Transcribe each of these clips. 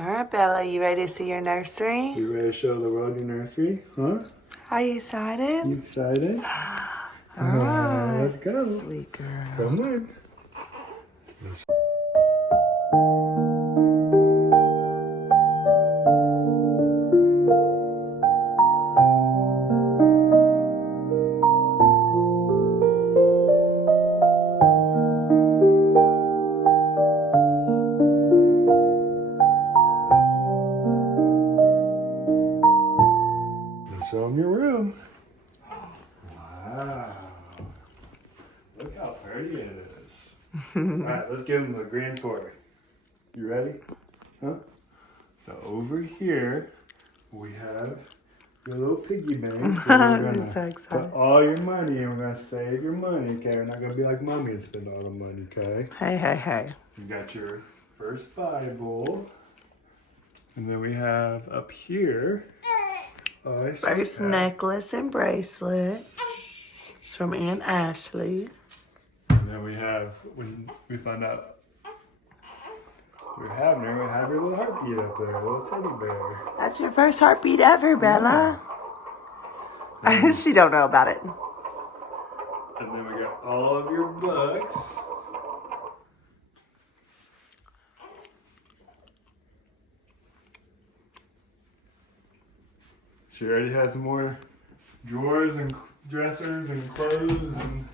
All right, Bella, you ready to see your nursery? You ready to show the world your nursery? Huh? Are you excited? You excited? All right. Let's go. Sweet girl. Come on. Show them your room. Wow. Look how pretty it is. Alright, let's give them a grand tour. You ready? Huh? So over here, we have your little piggy bank. So I'm so excited. put all your money and we're going to save your money, okay? We're not going to be like mommy and spend all the money, okay? Hey. You got your first Bible. And then we have up here. First necklace and bracelet. It's from Aunt Ashley. And then we have, when we found out we're having her, we have your little heartbeat up there, a little teddy bear. That's your first heartbeat ever, Bella. She don't know about it. And then we got all of your books. She already has more drawers and dressers and clothes and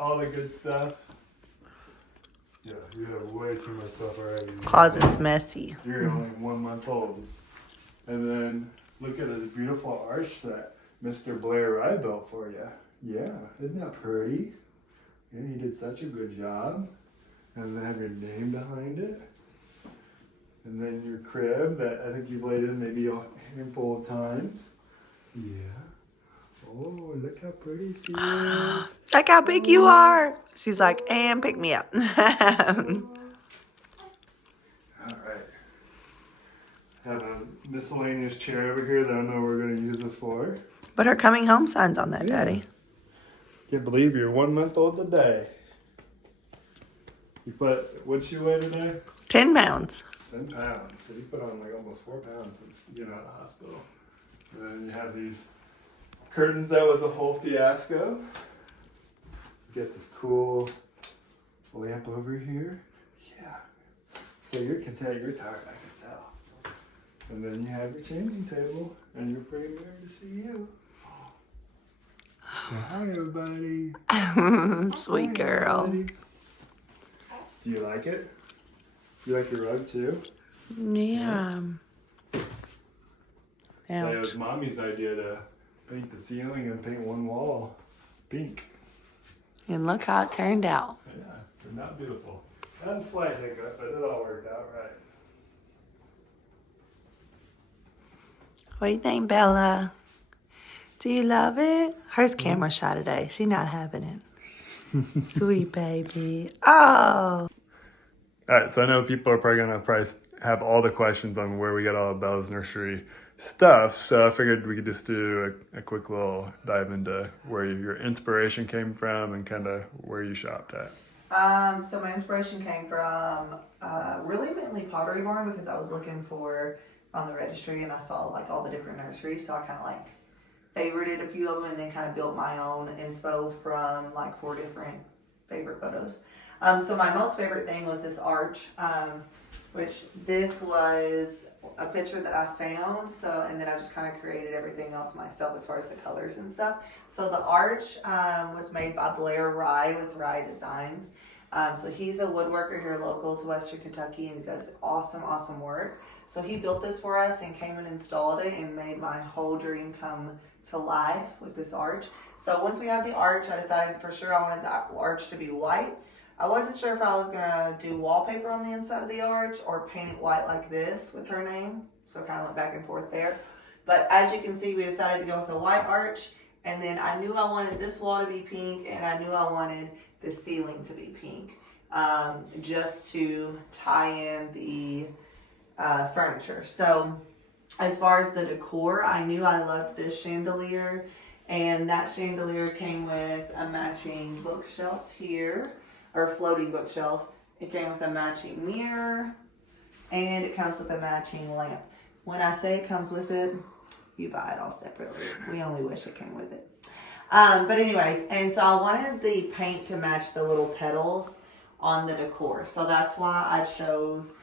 all the good stuff. Yeah, you have way too much stuff already. Closet's messy. You're only 1 month old. And then look at this beautiful arch that Mr. Blair Rye built for you. Yeah, isn't that pretty? Yeah, he did such a good job. And then have your name behind it. And then your crib that I think you've laid in maybe a handful of times. Yeah. Oh, look how pretty she is. Look how big you are. She's like, and pick me up. All right. Have a miscellaneous chair over here that I know we're going to use it for. But her coming home sign's on that, Yeah. Daddy. Can't believe you're 1 month old today. You put, what'd she weigh today? 10 pounds. 10 pounds. So you put on like almost 4 pounds since getting out of the hospital. And then you have these curtains that was a whole fiasco. You get this cool lamp over here. Yeah. So you're content, you're tired, I can tell. And then you have your changing table and your pretty mirror to see you. Say hi, everybody. Sweet Hi, girl. everybody. Do you like it? You like your rug too? Yeah. So it Ouch. was mommy's idea to paint the ceiling and paint one wall pink. And look how it turned out. Yeah, they're not beautiful. Had a slight hiccup, but it all worked out right. What do you think, Bella? Do you love it? Hers camera shy today. She not having it. Sweet baby. Oh. All right, so I know people are probably gonna have all the questions on where we get all of Bella's nursery stuff. So I figured we could just do a quick little dive into where your inspiration came from and kind of where you shopped at. So my inspiration came from really mainly Pottery Barn because I was looking for on the registry and I saw like all the different nurseries. So I kind of like favorited a few of them and then kind of built my own inspo from like 4 different favorite photos. So my most favorite thing was this arch, which this was a picture that I found. So, and then I just kind of created everything else myself as far as the colors and stuff. So the arch was made by Blair Rye with Rye Designs. So he's a woodworker here local to Western Kentucky and he does awesome work. So he built this for us and came and installed it and made my whole dream come to life with this arch. So once we had the arch, I decided for sure I wanted the arch to be white. I wasn't sure if I was gonna do wallpaper on the inside of the arch or paint it white like this with her name. So I kind of went back and forth there. But as you can see, we decided to go with a white arch. And then I knew I wanted this wall to be pink and I knew I wanted the ceiling to be pink. Just to tie in the furniture. So as far as the decor, I knew I loved this chandelier. And that chandelier came with a matching bookshelf here. Or floating bookshelf. It came with a matching mirror, and it comes with a matching lamp. When I say it comes with it, you buy it all separately. We only wish it came with it. But anyways, and so I wanted the paint to match the little petals on the decor. So that's why I chose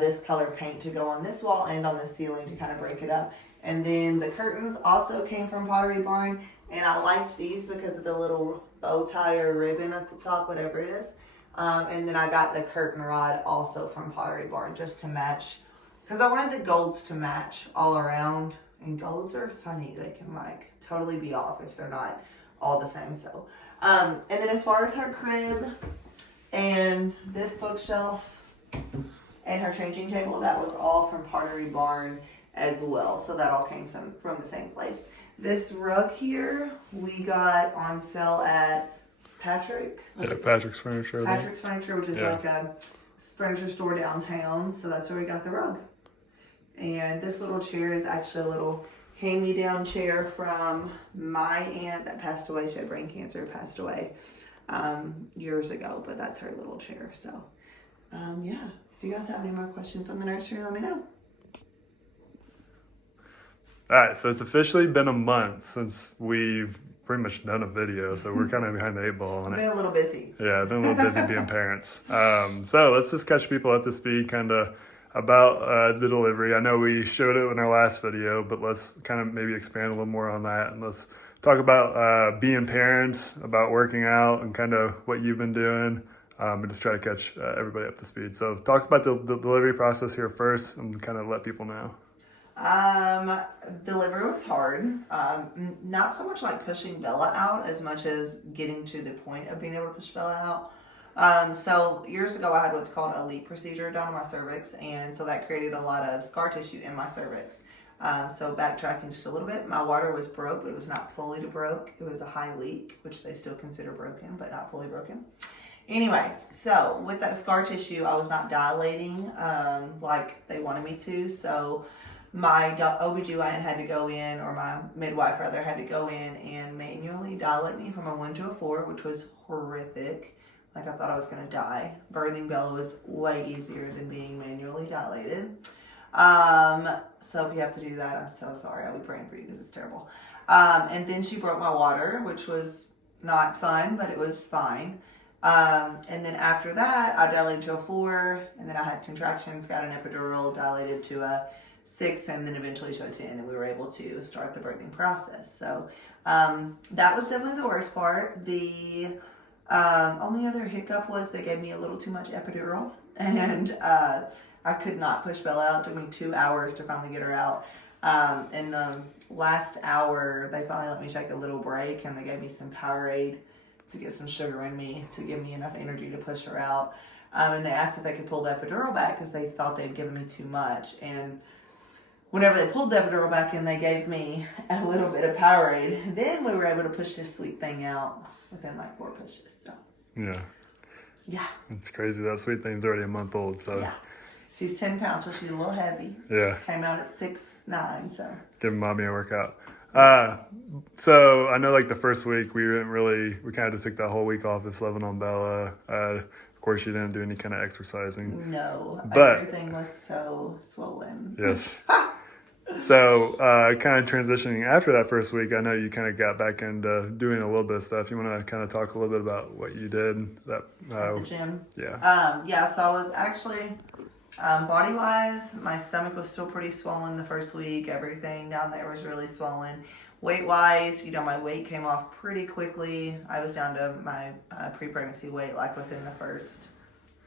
this color paint to go on this wall and on the ceiling to kind of break it up. And then the curtains also came from Pottery Barn, and I liked these because of the little bow tie or ribbon at the top, whatever it is. And then I got the curtain rod also from Pottery Barn just to match, because I wanted the golds to match all around. And golds are funny; they can like totally be off if they're not all the same. So, and then as far as her crib and this bookshelf and her changing table, that was all from Pottery Barn as well. So that all came from the same place. This rug here we got on sale at Patrick's Furniture, which is like a furniture store downtown. So that's where we got the rug. And this little chair is actually a little hand-me-down chair from my aunt that passed away. She had brain cancer, passed away years ago, but that's her little chair. So yeah, if you guys have any more questions on the nursery, let me know. All right, so it's officially been a month since we've pretty much done a video, so we're kind of behind the 8 ball on it. Been a little busy. Yeah, been a little busy being parents. So let's just catch people up to speed kind of about the delivery. I know we showed it in our last video, but let's kind of maybe expand a little more on that, and let's talk about being parents, about working out, and kind of what you've been doing, and just try to catch everybody up to speed. So talk about the delivery process here first and kind of let people know. Delivery was hard. Not so much like pushing Bella out as much as getting to the point of being able to push Bella out. So years ago I had what's called a LEAP procedure done on my cervix, and so that created a lot of scar tissue in my cervix. So backtracking just a little bit, my water was broke, but it was not fully broke. It was a high leak, which they still consider broken, but not fully broken. Anyways, so with that scar tissue, I was not dilating like they wanted me to. So my OBGYN had to go in, or my midwife rather, had to go in and manually dilate me from a 1 to a 4, which was horrific. Like I thought I was going to die. Birthing Bella was way easier than being manually dilated. So if you have to do that, I'm so sorry. I'll be praying for you because it's terrible. And then she broke my water, which was not fun, but it was fine. And then after that, I dilated to a 4, and then I had contractions, got an epidural, dilated to a 6, and then eventually to a 10, and we were able to start the birthing process. So that was definitely the worst part. The only other hiccup was they gave me a little too much epidural, and I could not push Bella out. It took me 2 hours to finally get her out. In the last hour, they finally let me take a little break, and they gave me some Powerade to get some sugar in me to give me enough energy to push her out. And they asked if they could pull the epidural back because they thought they'd given me too much. And whenever they pulled the epidural back in, they gave me a little bit of Powerade. Then we were able to push this sweet thing out within like 4 pushes. So yeah, it's crazy. That sweet thing's already a month old. So yeah, she's 10 pounds, so she's a little heavy. Yeah, came out at 6'9", so giving mommy a workout. So I know like the first week we kind of just took that whole week off just loving on Bella. Of course, you didn't do any kind of exercising. No, but everything was so swollen. Yes. So kind of transitioning after that first week, I know you kind of got back into doing a little bit of stuff. You want to kind of talk a little bit about what you did? At the gym? Yeah. So I was actually, body-wise, my stomach was still pretty swollen the first week. Everything down there was really swollen. Weight-wise, my weight came off pretty quickly. I was down to my pre-pregnancy weight like within the first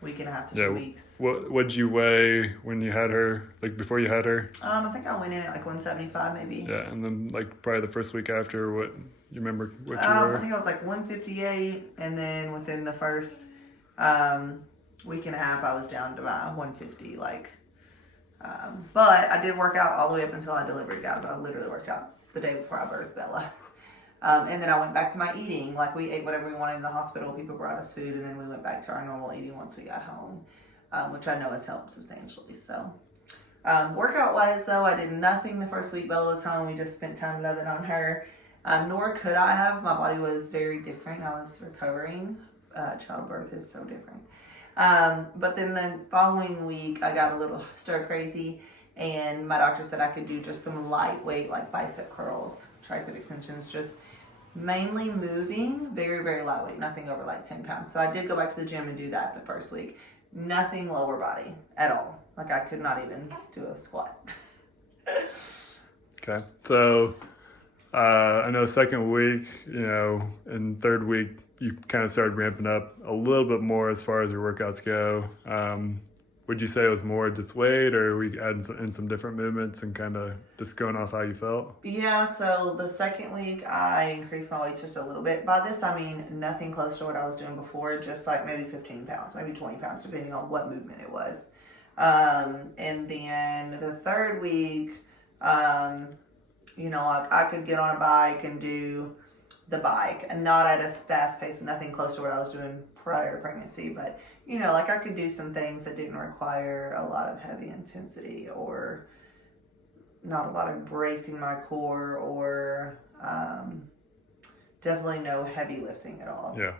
week and a half to 2 weeks. What'd you weigh when you had her, like before you had her? I think I went in at like 175 maybe. Yeah, and then like probably the first week after, what you remember what you were? I think I was like 158, and then within the first week and a half I was down to my 150 but I did work out all the way up until I delivered, guys. I literally worked out the day before I birthed Bella. And then I went back to my eating. Like, we ate whatever we wanted in the hospital. People brought us food, and then we went back to our normal eating once we got home, which I know has helped substantially. So, workout-wise, though, I did nothing the first week Bella was home. We just spent time loving on her. Nor could I have. My body was very different. I was recovering. Childbirth is so different. But then the following week, I got a little stir crazy, and my doctor said I could do just some lightweight, like bicep curls, tricep extensions, just mainly moving, very, very lightweight, nothing over like 10 pounds. So I did go back to the gym and do that the first week. Nothing lower body at all. Like I could not even do a squat. Okay. So I know second week, and third week, you kind of started ramping up a little bit more as far as your workouts go. Would you say it was more just weight, or we adding in some different movements and kind of just going off how you felt? Yeah, so the second week I increased my weights just a little bit. By this I mean nothing close to what I was doing before, just like maybe 15 pounds, maybe 20 pounds, depending on what movement it was. And then the third week, like I could get on a bike and do the bike, and not at a fast pace, nothing close to what I was doing prior to pregnancy, but like I could do some things that didn't require a lot of heavy intensity, or not a lot of bracing my core, or definitely no heavy lifting at all. Yeah.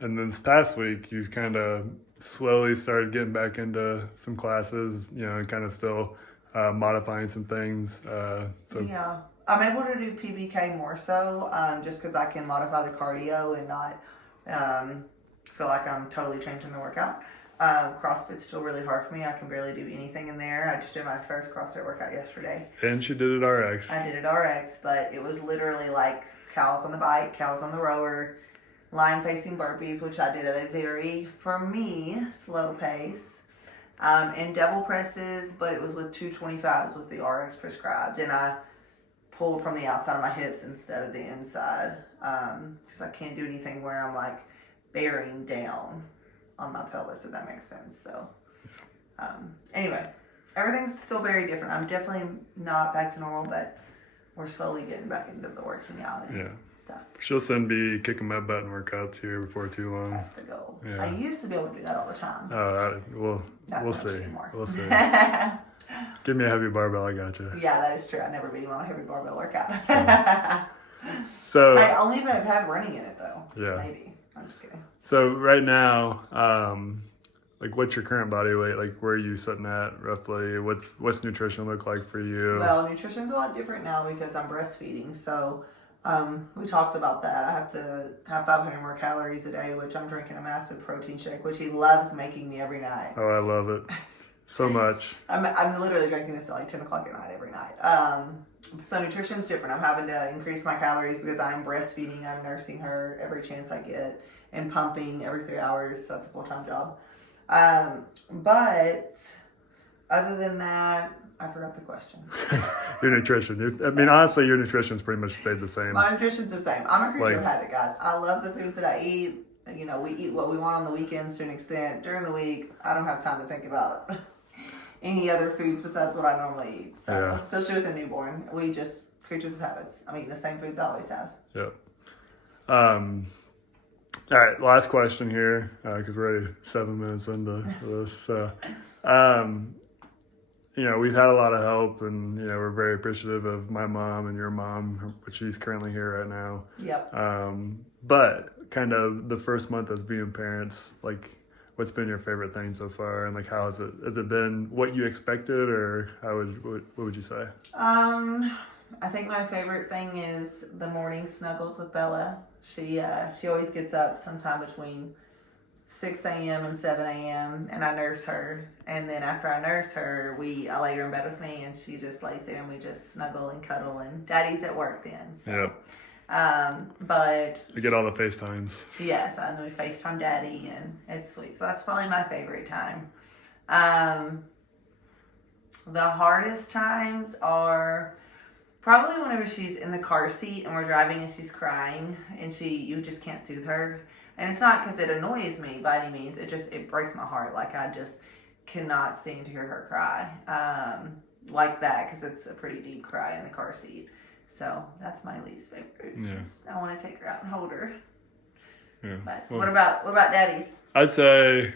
And then this past week, you've kind of slowly started getting back into some classes, and kind of still modifying some things. Yeah, I'm able to do PBK more so, just because I can modify the cardio and not feel like I'm totally changing the workout. CrossFit's still really hard for me. I can barely do anything in there. I just did my first CrossFit workout yesterday. And she did it RX. I did it RX, but it was literally like cows on the bike, cows on the rower, line facing burpees, which I did at a very, for me, slow pace. And double presses, but it was with 225s was the RX prescribed, and I pulled from the outside of my hips instead of the inside, because I can't do anything where I'm like bearing down on my pelvis, if that makes sense. So anyways, everything's still very different. I'm definitely not back to normal, but we're slowly getting back into the working out and stuff. She'll soon be kicking my butt in workouts here before too long. That's the goal. Yeah. I used to be able to do that all the time. We'll see. Anymore. We'll see. Give me a heavy barbell, I got you. Yeah, that is true. I never beat him on a heavy barbell workout. So I only have had running in it though. Yeah. Maybe. I'm just kidding. So right now, like what's your current body weight? Like where are you sitting at roughly? What's nutrition look like for you? Well, nutrition's a lot different now because I'm breastfeeding. So we talked about that. I have to have 500 more calories a day, which I'm drinking a massive protein shake, which he loves making me every night. Oh, I love it so much. I'm literally drinking this at like 10 o'clock at night every night. So nutrition's different. I'm having to increase my calories because I'm breastfeeding. I'm nursing her every chance I get and pumping every 3 hours. So that's a full-time job. But other than that, I forgot the question. Your nutrition. Honestly, your nutrition's pretty much stayed the same. My nutrition's the same. I'm a creature of habit, guys. I love the foods that I eat. We eat what we want on the weekends to an extent. During the week, I don't have time to think about any other foods besides what I normally eat. So, especially with a newborn, we just creatures of habits. I'm eating the same foods I always have. Yep. All right, last question here, because we're already 7 minutes into this. So, we've had a lot of help, and, we're very appreciative of my mom and your mom, which she's currently here right now. Yep. But kind of the first month as being parents, like, what's been your favorite thing so far, and like how has it been what you expected, or what would you say? I think my favorite thing is the morning snuggles with Bella. She always gets up sometime between 6 a.m. and 7 a.m. and I nurse her, and then after I nurse her, I lay her in bed with me, and she just lays there and we just snuggle and cuddle, and Daddy's at work then. So. Yep. But we get all the FaceTimes. Yes, and then we FaceTime Daddy, and it's sweet. So that's probably my favorite time. The hardest times are probably whenever she's in the car seat and we're driving and she's crying and you just can't soothe her. And it's not because it annoys me by any means. It breaks my heart. Like I just cannot stand to hear her cry like that, because it's a pretty deep cry in the car seat. So that's my least favorite. Yeah. I want to take her out and hold her. Yeah. But what about Daddy's? I'd say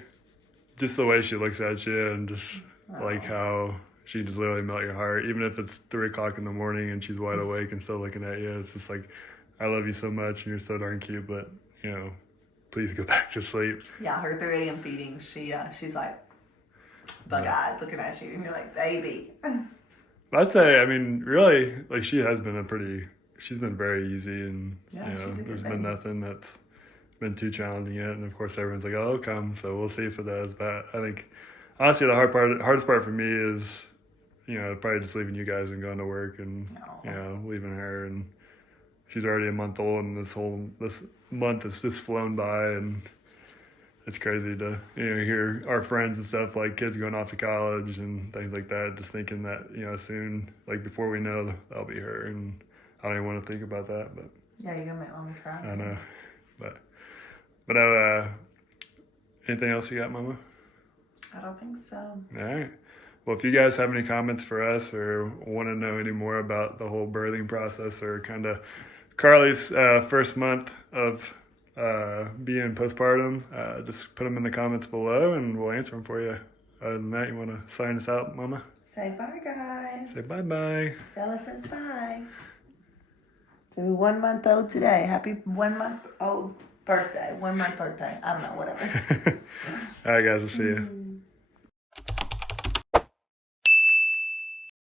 just the way she looks at you, and just like how she just literally melt your heart, even if it's 3 o'clock in the morning and she's wide awake and still looking at you. It's just like, I love you so much and you're so darn cute, but please go back to sleep. Yeah, her 3 a.m. feeding, she's like bug-eyed looking at you, and you're like, baby. I'd say, I mean, really, like she's been very easy, and Yeah, you know, she's a good there's baby. been nothing that's been too challenging yet. And of course, everyone's like, "Oh, it'll come," so we'll see if it does. But I think honestly, the hardest part for me is, you know, probably just leaving you guys and going to work, and you know, leaving her, and she's already a month old, and this month has just flown by, and it's crazy to, you know, hear our friends and stuff, like kids going off to college and things like that, just thinking that, you know, soon, like before we know, that'll be her, and I don't even want to think about that, but Yeah, you're gonna make mommy cry. I know, but anything else you got, Mama? I don't think so. All right. Well, if you guys have any comments for us or want to know any more about the whole birthing process, or kind of Carly's first month of being postpartum, just put them in the comments below and we'll answer them for you. Other than that, you want to sign us out, Mama? Say bye, guys. Say bye-bye. Bella says bye. So 1 month old today. Happy 1 month old birthday. 1 month birthday. I don't know, whatever. All right, guys. We'll see you.